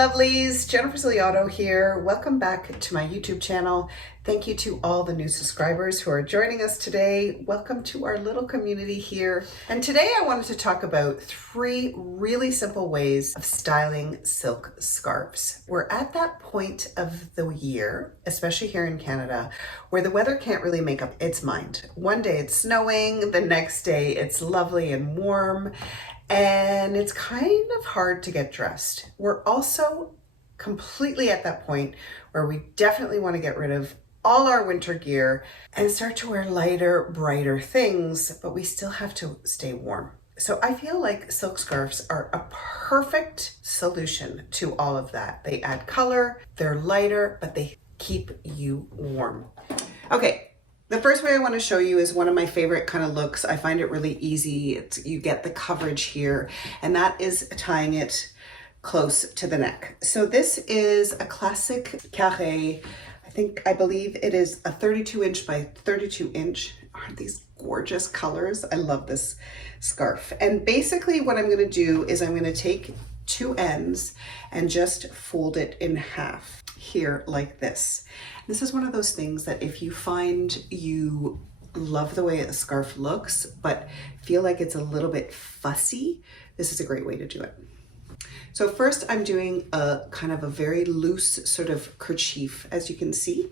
lovelies, Jennifer Ziliotto here. Welcome back to my YouTube channel. Thank you to all the new subscribers who are joining us today. Welcome to our little community here. And today I wanted to talk about 3 really simple ways of styling silk scarves. We're at that point of the year, especially here in Canada, where the weather can't really make up its mind. One day it's snowing, the next day it's lovely and warm, and it's kind of hard to get dressed. We're also completely at that point where we definitely want to get rid of all our winter gear and start to wear lighter, brighter things, but we still have to stay warm. So I feel like silk scarves are a perfect solution to all of that. They add color, they're lighter, but they keep you warm. Okay. The first way I want to show you is one of my favorite kind of looks. I find it really easy. You get the coverage here, and that is tying it close to the neck. So this is a classic carré. I believe it is a 32 inch by 32 inch. Aren't these gorgeous colors? I love this scarf. And basically what I'm going to do is I'm going to take 2 ends and just fold it in half here like this. This is one of those things that if you find you love the way a scarf looks, but feel like it's a little bit fussy, this is a great way to do it. So first I'm doing a kind of a very loose sort of kerchief, as you can see.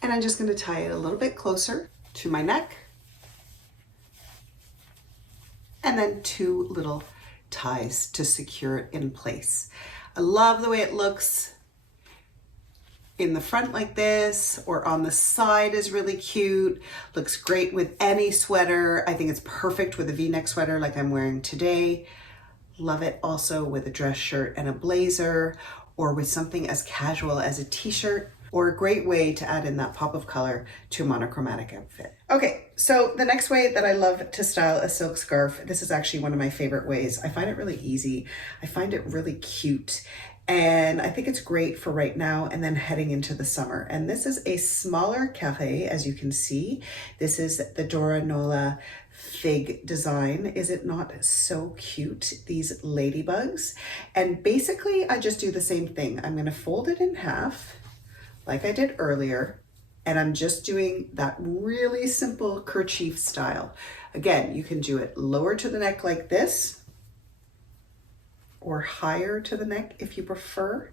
And I'm just going to tie it a little bit closer to my neck. And then 2 little ties to secure it in place. I love the way it looks. In the front like this, or on the side is really cute. Looks great with any sweater. I think it's perfect with a V-neck sweater like I'm wearing today. Love it also with a dress shirt and a blazer, or with something as casual as a t-shirt, or a great way to add in that pop of color to a monochromatic outfit. Okay, so the next way that I love to style a silk scarf, this is actually one of my favorite ways. I find it really easy. I find it really cute. And I think it's great for right now and then heading into the summer. And this is a smaller carré, as you can see. This is the Dora Nola fig design. Is it not so cute? These ladybugs. And basically I just do the same thing. I'm going to fold it in half like I did earlier. And I'm just doing that really simple kerchief style. Again, you can do it lower to the neck like this, or higher to the neck if you prefer,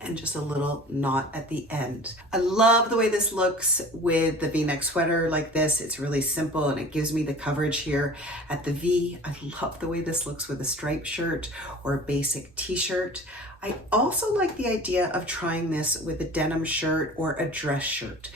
and just a little knot at the end. I love the way this looks with the V-neck sweater like this. It's really simple and it gives me the coverage here at the V. I love the way this looks with a striped shirt or a basic t-shirt. I also like the idea of trying this with a denim shirt or a dress shirt.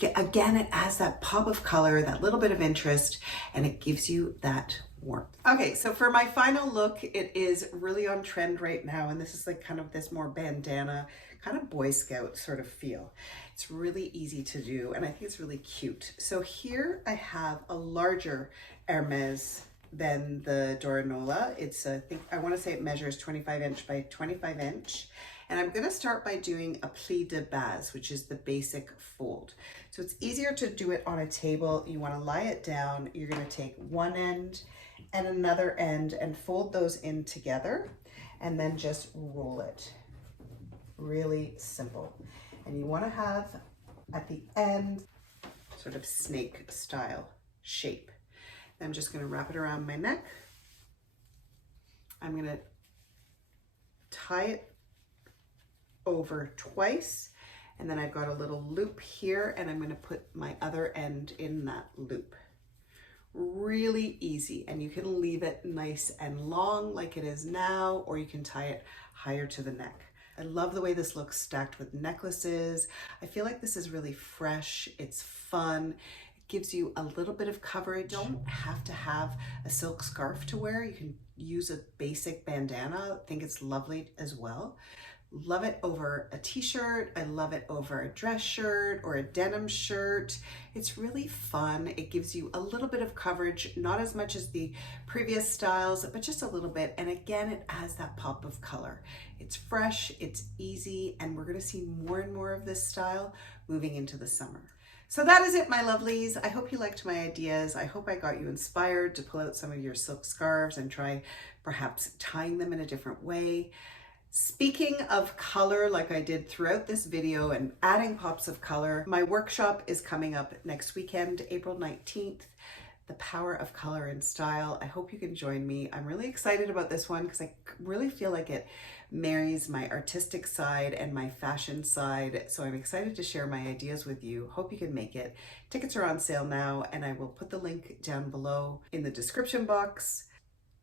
Again, it adds that pop of color, that little bit of interest, and it gives you that warmth. Okay, so for my final look, it is really on trend right now, and this is like kind of this more bandana, kind of Boy Scout sort of feel. It's really easy to do, and I think it's really cute. So here I have a larger Hermes than the Dora Nola. It's, I want to say it measures 25 inch by 25 inch. And I'm going to start by doing a pli de base, which is the basic fold. So it's easier to do it on a table. You want to lie it down. You're going to take one end and another end and fold those in together, and then just roll it. Really simple. And you want to have at the end sort of snake style shape. I'm just going to wrap it around my neck. I'm going to tie it over twice, and then I've got a little loop here, and I'm going to put my other end in that loop. Really easy, and you can leave it nice and long like it is now, or you can tie it higher to the neck. I love the way this looks stacked with necklaces. I feel like this is really fresh. It's fun. It gives you a little bit of coverage. You don't have to have a silk scarf to wear. You can use a basic bandana. I think it's lovely as well. Love it over a t-shirt. I love it over a dress shirt or a denim shirt. It's really fun. It gives you a little bit of coverage, not as much as the previous styles, but just a little bit. And again, it adds that pop of color. It's fresh, it's easy, and we're going to see more and more of this style moving into the summer. So that is it, my lovelies. I hope you liked my ideas. I hope I got you inspired to pull out some of your silk scarves and try perhaps tying them in a different way. Speaking of color, like I did throughout this video and adding pops of color, my workshop is coming up next weekend, April 19th. The Power of Color and Style. I hope you can join me. I'm really excited about this one because I really feel like it marries my artistic side and my fashion side. So I'm excited to share my ideas with you. Hope you can make it. Tickets are on sale now, and I will put the link down below in the description box.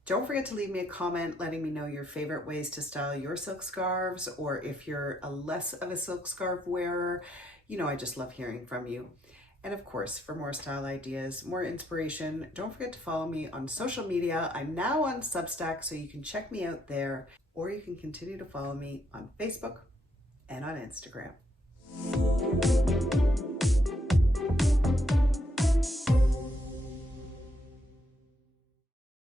Don't forget to leave me a comment letting me know your favorite ways to style your silk scarves, or if you're a less of a silk scarf wearer. You know, I just love hearing from you. And of course, for more style ideas, more inspiration, don't forget to follow me on social media. I'm now on Substack, so you can check me out there, or you can continue to follow me on Facebook and on Instagram.